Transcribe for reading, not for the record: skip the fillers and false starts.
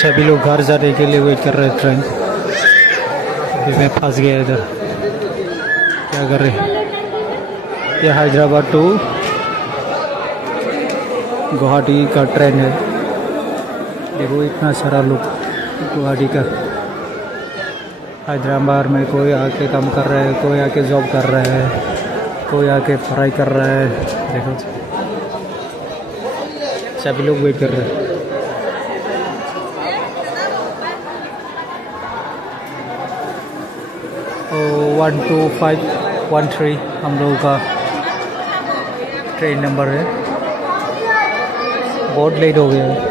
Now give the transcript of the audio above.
सभी लोग घर जाने के लिए वेट कर रहे हैं ट्रेन। अभी मैं फंस गया इधर, क्या कर रहे हैं। ये हैदराबाद टू गुवाहाटी का ट्रेन है। देखो इतना सारा लोग गुवाहाटी का। हैदराबाद में कोई आके काम कर रहा है, कोई आके जॉब कर रहा है, कोई आके पढ़ाई कर रहा है। देखो सभी लोग वेट कर रहे हैं। 12513 हम लोगों का ट्रेन नंबर है। बहुत लेट हो गया है।